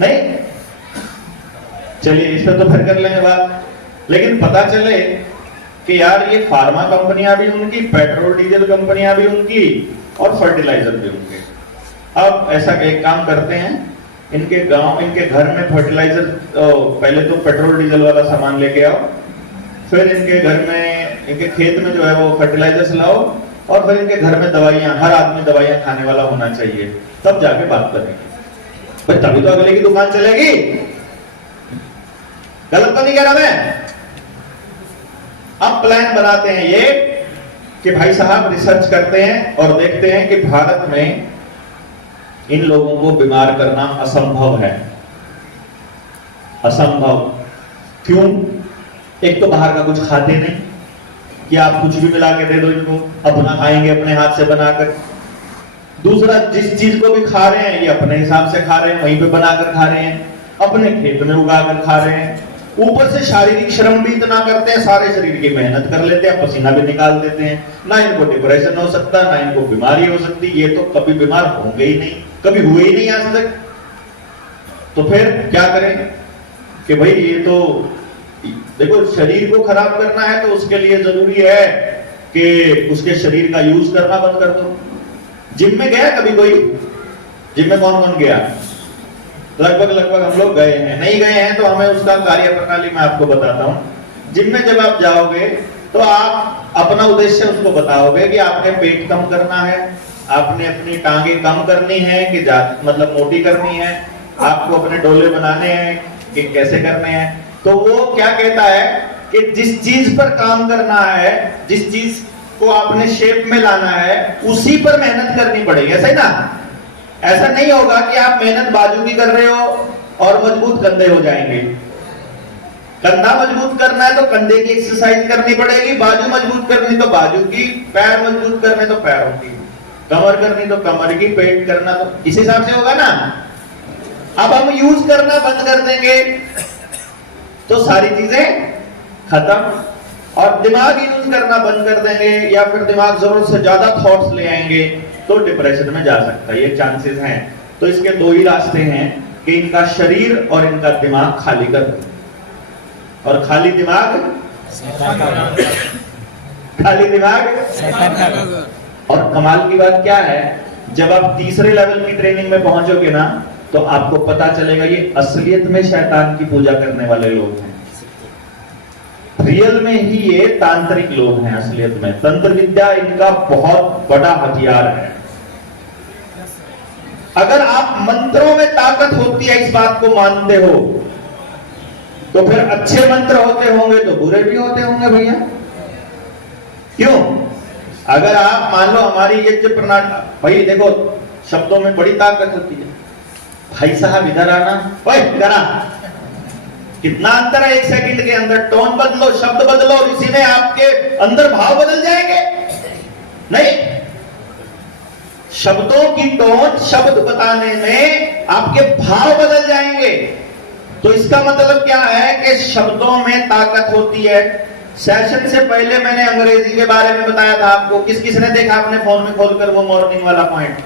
नहीं? चलिए इस पर तो फिर कर लेंगे बात। लेकिन पता चले कि यार ये फार्मा कंपनियां भी उनकी, पेट्रोल डीजल कंपनियां भी उनकी, और फर्टिलाइजर भी उनके। अब ऐसा एक काम करते हैं, इनके गांव, इनके घर में फर्टिलाइजर, पहले तो पेट्रोल डीजल वाला सामान लेके आओ, फिर इनके घर में, इनके खेत में जो है वो फर्टिलाइजर्स लाओ, और फिर इनके घर में दवाइयां, हर आदमी दवाइयां खाने वाला होना चाहिए, तब जाके बात करेंगे भाई, तभी तो अगले की दुकान चलेगी। गलत तो नहीं कह रहा मैं? अब प्लान बनाते हैं ये कि भाई साहब रिसर्च करते हैं और देखते हैं कि भारत में इन लोगों को बीमार करना असंभव है। असंभव क्यों? एक तो बाहर का कुछ खाते नहीं, कि आप कुछ भी मिला के दे दो इनको, अपना खाएंगे अपने हाथ से बनाकर। दूसरा, जिस चीज को भी खा रहे हैं ये अपने हिसाब से खा रहे हैं, वहीं पे बनाकर खा रहे हैं, अपने खेत में उगाकर खा रहे हैं। ऊपर से शारीरिक श्रम भी इतना करते हैं, सारे शरीर की मेहनत कर लेते हैं, पसीना भी निकाल देते हैं। ना इनको डिप्रेशन हो सकता, ना इनको बीमारी हो सकती, ये तो कभी बीमार होंगे ही नहीं, कभी हुए ही नहीं आज तक। तो फिर क्या करें कि भाई ये तो देखो, शरीर को खराब करना है तो उसके लिए जरूरी है कि उसके शरीर का यूज करना बंद कर दो। जिम में गया कभी कोई? जिम में कौन कौन गया? लगभग हम लोग गए हैं। नहीं गए हैं तो हमें उसका कार्य प्रणाली मैं आपको बताता हूं। जिम में जब आप जाओगे तो आप अपना उद्देश्य उसको बताओगे कि आपने पेट कम करना है, आपने अपनी टांगे कम करनी है कि मतलब मोटी करनी है, आपको अपने डोले बनाने हैं कि कैसे करने हैं। तो वो क्या कहता है कि जिस चीज पर काम करना है, जिस चीज को आपने शेप में लाना है, उसी पर मेहनत करनी पड़ेगी। ऐसा ही ना? ऐसा नहीं होगा कि आप मेहनत बाजू की कर रहे हो और मजबूत कंधे हो जाएंगे। कंधा मजबूत करना है तो कंधे की एक्सरसाइज करनी पड़ेगी, बाजू मजबूत करनी तो बाजू की, पैर मजबूत करने तो पैरों की, कमर करनी तो कमर की, पेट करना तो इस हिसाब से होगा ना। अब हम यूज करना बंद कर देंगे तो सारी चीजें खत्म, और दिमाग यूज करना बंद कर देंगे या फिर दिमाग जरूरत से ज्यादा थॉट्स ले आएंगे तो डिप्रेशन में जा सकता है, ये चांसेस हैं। तो इसके दो ही रास्ते हैं कि इनका शरीर और इनका दिमाग खाली कर दो, और खाली दिमाग खाली दिमाग। और कमाल की बात क्या है, जब आप तीसरे लेवल की ट्रेनिंग में पहुंचोगे ना तो आपको पता चलेगा ये असलियत में शैतान की पूजा करने वाले लोग हैं। रियल में ही ये तांत्रिक लोग हैं असलियत में। तंत्र विद्या इनका बहुत बड़ा हथियार है। अगर आप मंत्रों में ताकत होती है इस बात को मानते हो तो फिर अच्छे मंत्र होते होंगे तो बुरे भी होते होंगे भैया। क्यों? अगर आप मान लो हमारी ये जो प्रणाली, भाई देखो शब्दों में बड़ी ताकत होती है। भाई साहब इधर आना, ओए इधर आ, कितना अंतर है एक सेकंड के अंदर। टोन बदलो, शब्द बदलो, इसी में आपके अंदर भाव बदल जाएंगे। नहीं, शब्दों की टोन, शब्द बताने में आपके भाव बदल जाएंगे। तो इसका मतलब क्या है कि शब्दों में ताकत होती है। सेशन से पहले मैंने अंग्रेजी के बारे में बताया था आपको। किस किसने देखा अपने फोन में खोलकर वो मॉर्निंग वाला पॉइंट?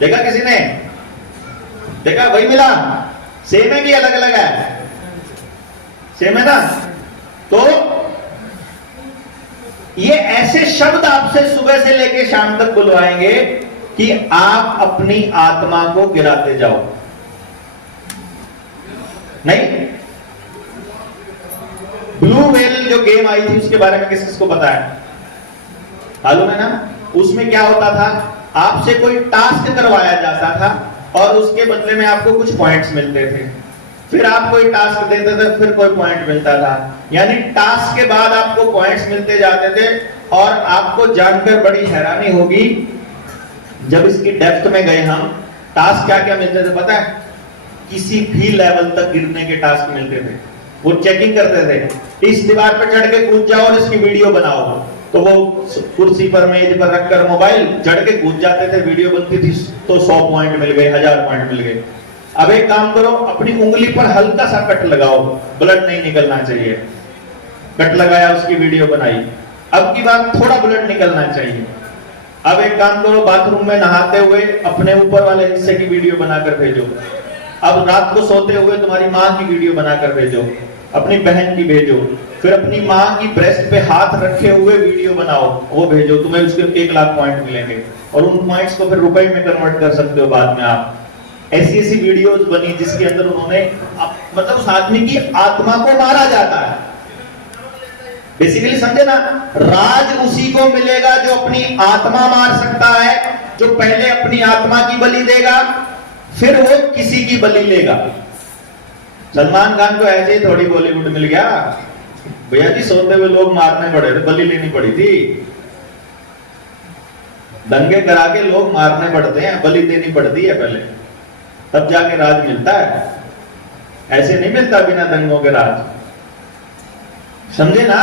देखा किसी ने? देखा? वही मिला? सेम है कि अलग अलग है? सेम है ना? तो ये ऐसे शब्द आपसे सुबह से लेकर शाम तक बुलवाएंगे कि आप अपनी आत्मा को गिराते जाओ। नहीं? ब्लू व्हेल जो गेम आई थी उसके बारे में किस किस को पता है? मालूम है ना? उसमें क्या होता था, आपसे कोई टास्क करवाया जाता था और उसके बदले में आपको कुछ पॉइंट्स मिलते थे। फिर आप कोई टास्क देते थे, फिर कोई पॉइंट मिलता था। यानी टास्क के बाद आपको पॉइंट्स मिलते जाते थे। और आपको जानकर बड़ी हैरानी होगी जब इसकी डेप्थ में गए हम, टास्क क्या क्या मिलते थे पता है? किसी भी लेवल तक गिरने के टास्क मिलते थे। वो चेकिंग करते थे, इस दीवार पर चढ़ के कूद जाओ और इसकी वीडियो बनाओ। तो वो कुर्सी पर, मेज पर रखकर मोबाइल चढ़ के कूद जाते थे, वीडियो बनती थी तो 100 पॉइंट मिल गए, 1000 पॉइंट मिल गए। अब एक काम करो, अपनी उंगली पर हल्का सा कट लगाओ, ब्लड नहीं निकलना चाहिए। कट लगाया, उसकी वीडियो बनाई। अब की बात, थोड़ा ब्लड निकलना चाहिए। अब एक काम करो, बाथरूम में नहाते हुए अपने ऊपर वाले हिस्से की वीडियो बनाकर भेजो। अब रात को सोते हुए तुम्हारी माँ की वीडियो बनाकर भेजो, अपनी बहन की भेजो, फिर अपनी माँ की ब्रेस्ट पे हाथ रखे हुए वीडियो बनाओ, वो भेजो, तुम्हें उसके 1 लाख पॉइंट मिलेंगे और उन पॉइंट्स को फिर रुपए में कन्वर्ट कर सकते हो बाद में आप। ऐसी ऐसी वीडियोस बनी जिसके अंदर उन्होंने मतलब उस आदमी की आत्मा को मारा जाता है। बेसिकली समझे ना, राज उसी को मिलेगा जो अपनी आत्मा मार सकता है, जो पहले अपनी आत्मा की बलि देगा फिर वो किसी की बलि लेगा। सलमान खान को ऐसे ही थोड़ी बॉलीवुड मिल गया, भैया जी सोते हुए लोग मारने पड़े थे, बलि लेनी पड़ी थी। दंगे करा के लोग मारने पड़ते हैं, बलि देनी पड़ती है पहले, तब जाके राज मिलता है, ऐसे नहीं मिलता बिना दंगों के राज, समझे ना।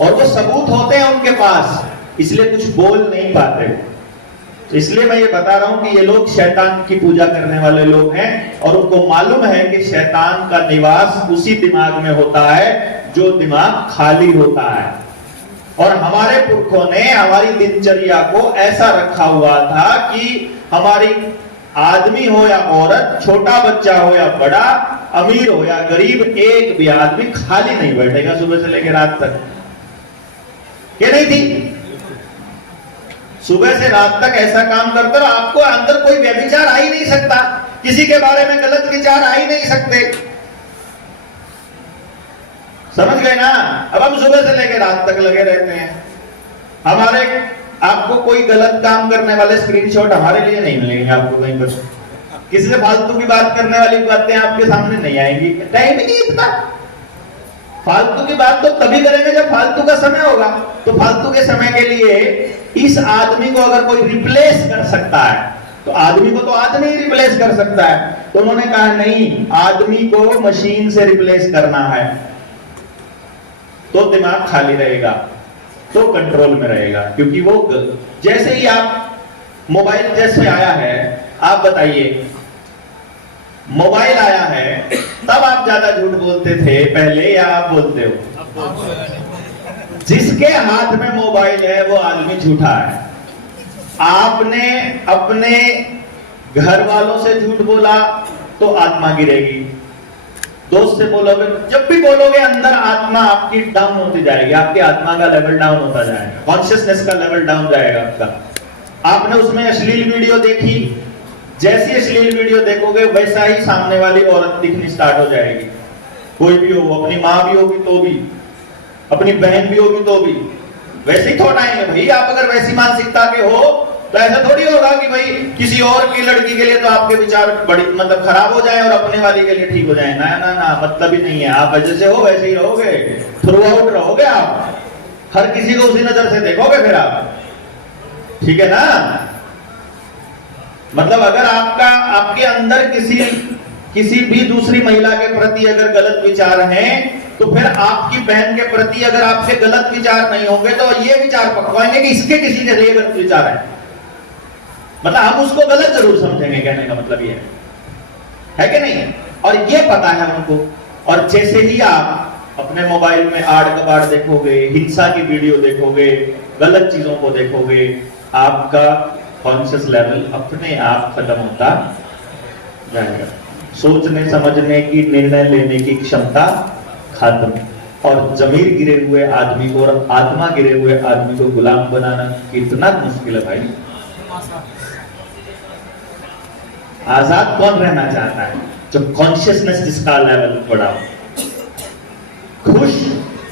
और वो सबूत होते हैं उनके पास, इसलिए कुछ बोल नहीं पाते। इसलिए मैं ये बता रहा हूं कि ये लोग शैतान की पूजा करने वाले लोग हैं और उनको मालूम है कि शैतान का निवास उसी दिमाग में होता है जो दिमाग खाली होता है। और हमारे पुरखों ने हमारी दिनचर्या को ऐसा रखा हुआ था कि हमारी आदमी हो या औरत, छोटा बच्चा हो या बड़ा, अमीर हो या गरीब, एक भी आदमी खाली नहीं बैठेगा सुबह से लेकर रात तक। क्या नहीं थी? सुबह से रात तक ऐसा काम करते हो, आपको अंदर कोई व्यभिचार आ ही नहीं सकता, किसी के बारे में गलत विचार आ ही नहीं सकते। समझ गए ना। अब हम सुबह से लेकर रात तक लगे रहते हैं, हमारे आपको कोई गलत काम करने वाले स्क्रीनशॉट हमारे लिए नहीं मिलेंगे आपको कहीं पर, किसी से फालतू की बात करने वाली बातें आपके सामने नहीं आएंगी, टाइम ही नहीं इतना। फालतू की बात तो तभी करेंगे जब फालतू का समय होगा। तो फालतू के समय के लिए इस आदमी को अगर कोई रिप्लेस कर सकता है तो आदमी को तो आदमी ही रिप्लेस कर सकता है। तो उन्होंने कहा नहीं, आदमी को मशीन से रिप्लेस करना है तो दिमाग खाली रहेगा, तो कंट्रोल में रहेगा। क्योंकि वो जैसे ही आप मोबाइल जैसे आया है, आप बताइए मोबाइल आया है तब आप ज्यादा झूठ बोलते थे पहले या आप बोलते हो? जिसके हाथ में मोबाइल है वो आदमी झूठा है। आपने अपने घर वालों से झूठ बोला तो आत्मा गिरेगी, दोस्त से बोलोगे, जब भी बोलोगे अंदर आत्मा आपकी डाउन होती जाएगी, आपकी आत्मा का लेवल डाउन होता जाएगा, कॉन्शियसनेस का लेवल डाउन जाएगा आपका। आपने उसमें अश्लील वीडियो देखी, जैसी अश्लील वीडियो देखोगे वैसा ही सामने वाली औरत दिखनी स्टार्ट हो जाएगी। कोई भी हो, अपनी माँ भी होगी तो भी, अपनी बहन भी होगी तो भी वैसे ही थॉट आएंगे। भाई आप अगर वैसी मानसिकता के हो तो ऐसा थोड़ी होगा कि भाई किसी और की लड़की के लिए तो आपके विचार बड़ी मतलब खराब हो जाए और अपने वाली के लिए ठीक हो जाए। ना ना ना, मतलब ही नहीं है। आप जैसे हो वैसे ही रहोगे, थ्रू आउट रहोगे, आप हर किसी को उसी नजर से देखोगे फिर आप, ठीक है ना। मतलब अगर आपके अंदर किसी भी दूसरी महिला के प्रति अगर गलत विचार हैं तो फिर आपकी बहन के प्रति अगर आपके गलत विचार नहीं होंगे तो ये विचार पकवाएंगे कि इसके किसी के लिए गलत विचार है, मतलब हम उसको गलत जरूर समझेंगे। कहने का मतलब ये है कि नहीं? और ये पता है उनको। और जैसे ही आप अपने मोबाइल में आड़ कबाड़ देखोगे, हिंसा की वीडियो देखोगे, गलत चीजों को देखोगे, आपका कॉन्शियस लेवल अपने आप खत्म होता जाएगा। सोचने समझने की, निर्णय लेने की क्षमता खत्म। और जमीर गिरे हुए आदमी को और आत्मा गिरे हुए आदमी को गुलाम बनाना कितना मुश्किल है भाई। आजाद कौन रहना चाहता है? जो कॉन्शियसनेस जिसका लेवल बढ़ा, खुश,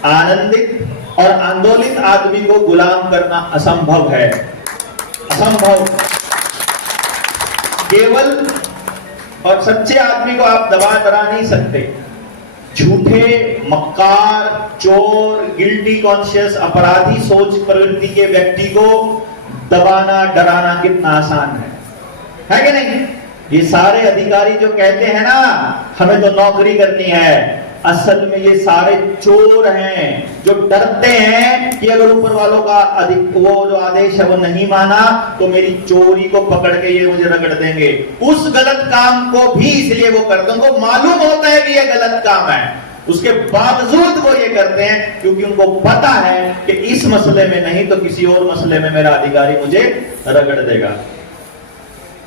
आनंदित और आंदोलित आदमी को गुलाम करना असंभव है, असंभव। केवल और सच्चे आदमी को आप दबा डरा नहीं सकते। झूठे, मक्कार, चोर, गिल्टी कॉन्शियस, अपराधी सोच प्रवृत्ति के व्यक्ति को दबाना, डराना कितना आसान है कि नहीं? ये सारे अधिकारी जो कहते हैं ना हमें तो नौकरी करनी है, असल में ये सारे चोर हैं जो डरते हैं कि अगर ऊपर वालों का वो जो आदेश है वो नहीं माना तो मेरी चोरी को पकड़ के ये मुझे रगड़ देंगे। उस गलत काम को भी इसलिए वो करते हैं, उनको मालूम होता है कि ये गलत काम है, उसके बावजूद वो ये करते हैं क्योंकि उनको पता है कि इस मसले में नहीं तो किसी और मसले में मेरा अधिकारी मुझे रगड़ देगा।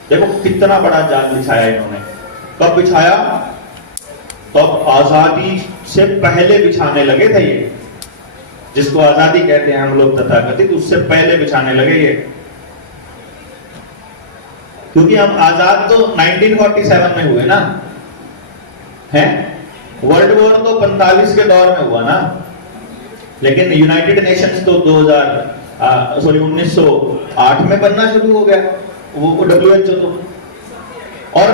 देखो कितना बड़ा जाल बिछाया इन्होंने। कब बिछाया? तब आजादी से पहले बिछाने लगे थे ये, जिसको आजादी कहते हैं हम लोग तथाकथित, उससे पहले बिछाने लगे ये। क्योंकि हम आजाद तो 1947 में हुए ना, हैं? वर्ल्ड वॉर तो 45 के दौर में हुआ ना, लेकिन यूनाइटेड नेशंस तो 1908 में बनना शुरू हो गया, वो WHO तो। और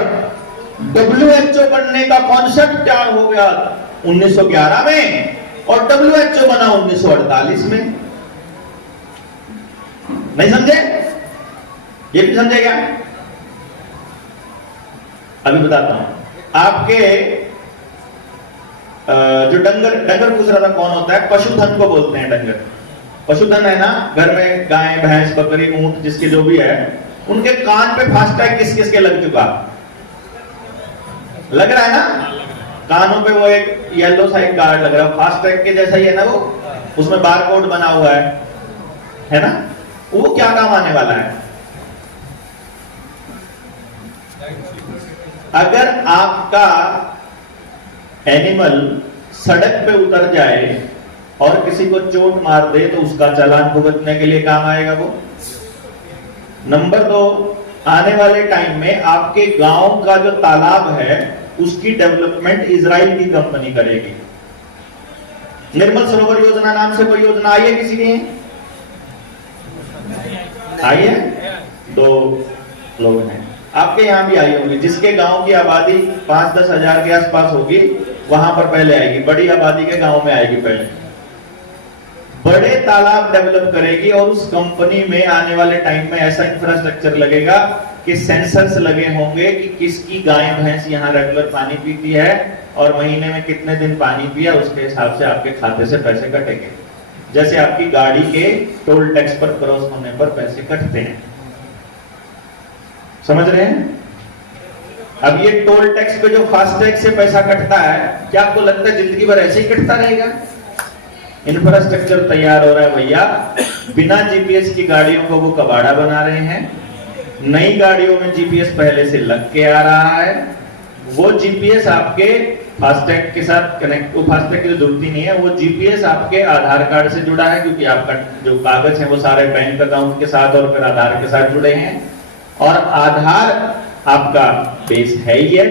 WHO बनने का कॉन्सेप्ट क्या हो गया 1911 में, और WHO बना 1948 में। नहीं समझे? ये भी समझे क्या? अभी बताता हूं आपके। जो डंगर पूछ रहा था कौन होता है? पशुधन को बोलते हैं डंगर। पशुधन है ना, घर में गाय भैंस बकरी ऊंट जिसके जो भी है, उनके कान पे फास्टैग किस किस के लग चुका? लग रहा है ना? कानों पे वो एक येलो सा एक कार्ड लग रहा है, फास्टैग के जैसा ही है ना वो, उसमें बारकोड बना हुआ है ना? वो क्या काम आने वाला है? अगर आपका एनिमल सड़क पे उतर जाए और किसी को चोट मार दे तो उसका चालान भुगतने के लिए काम आएगा वो। नंबर 2, आने वाले टाइम में आपके गांव का जो तालाब है उसकी डेवलपमेंट इजराइल की कंपनी करेगी। निर्मल सरोवर योजना नाम से कोई योजना आई है किसी की? आई है? 2 लोग हैं। आपके यहां भी आई होगी। जिसके गांव की आबादी 5-10 हजार के आसपास होगी वहां पर पहले आएगी, बड़ी आबादी के गांव में आएगी पहले। बड़े तालाब डेवलप करेगी और उस कंपनी में आने वाले टाइम में ऐसा इंफ्रास्ट्रक्चर लगेगा कि सेंसर्स लगे होंगे कि किसकी गाय भैंस यहाँ रेगुलर पानी पीती है और महीने में कितने दिन पानी पिया, उसके हिसाब से आपके खाते से पैसे कटेंगे। जैसे आपकी गाड़ी के टोल टैक्स पर क्रॉस होने पर पैसे कटते हैं। समझ रहे हैं? अब ये टोल टैक्स पे जो फास्टैग से पैसा कटता है, क्या आपको लगता है जिंदगी भर ऐसे ही कटता रहेगा? इंफ्रास्ट्रक्चर तैयार हो रहा है भैया। बिना जीपीएस की गाड़ियों को वो कबाड़ा बना रहे हैं। नई गाड़ियों में जीपीएस पहले से लग के आ रहा है। वो जीपीएस आपके फास्टैग के साथ कनेक्ट, वो फास्टैग की जरूरत ही नहीं है, वो जीपीएस आपके आधार कार्ड से जुड़ा है, क्योंकि आपका जो कागज है वो सारे बैंक अकाउंट के साथ और फिर आधार के साथ जुड़े हैं, और आधार आपका बेस है ही है।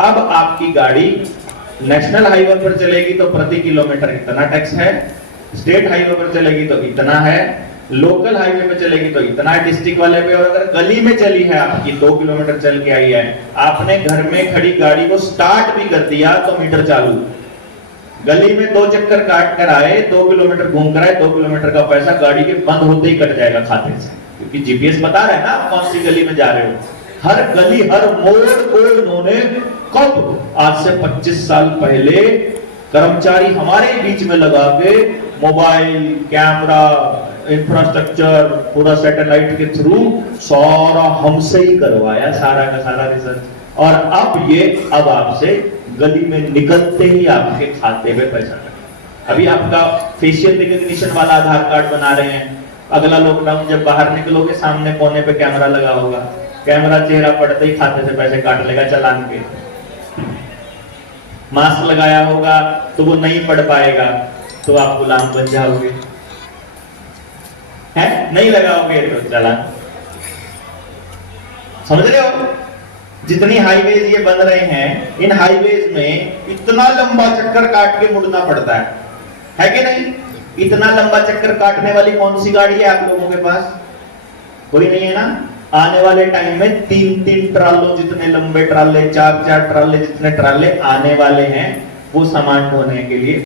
अब आपकी गाड़ी नेशनल हाईवे पर चलेगी तो प्रति किलोमीटर इतना टैक्स है, स्टेट हाईवे पर चलेगी तो इतना है, लोकल हाईवे पे चलेगी तो इतना है डिस्ट्रिक्ट वाले पे, और अगर गली में चली है आपकी 2 किलोमीटर चल के आई है, आपने घर में खड़ी गाड़ी को स्टार्ट भी कर दिया तो मीटर चालू। गली में 2 चक्कर काट कर आए, 2 किलोमीटर घूम कर आए, 2 किलोमीटर का पैसा गाड़ी के बंद होते ही कट जाएगा खाते से, क्योंकि जीपीएस बता रहा है ना आप कौन सी गली में जा रहे हो। हर गली हर मोड़ को इन्होंने कब, आज से 25 साल पहले कर्मचारी हमारे बीच में लगा के मोबाइल कैमरा इंफ्रास्ट्रक्चर पूरा सैटेलाइट के थ्रू सारा हमसे ही करवाया, सारा का सारा रिसर्च। और अब आपसे गली में निकलते ही आपके खाते में पैसा लगे। अभी आपका फेशियल रिकॉग्निशन वाला आधार कार्ड बना रहे हैं। अगला लॉकडाउन जब बाहर निकलोगे सामने कोने पे कैमरा लगा होगा, कैमरा चेहरा पड़ते ही खाते से पैसे काट लेगा चालान के। मास्क लगाया होगा तो वो नहीं पढ़ पाएगा तो आप गुलाम बन जाओगे, है? नहीं लगाओगे तो चालान। समझ रहे हो? जितनी हाईवेज ये बन रहे हैं, इन हाईवेज में इतना लंबा चक्कर काट के मुड़ना पड़ता है कि नहीं? इतना लंबा चक्कर काटने वाली कौन सी गाड़ी है आप लोगों के पास? कोई नहीं है ना? आने वाले टाइम में 3-3 ट्रालों जितने लंबे ट्राले, 4-4 ट्राले जितने ट्राले आने वाले हैं, वो सामान ढोने के लिए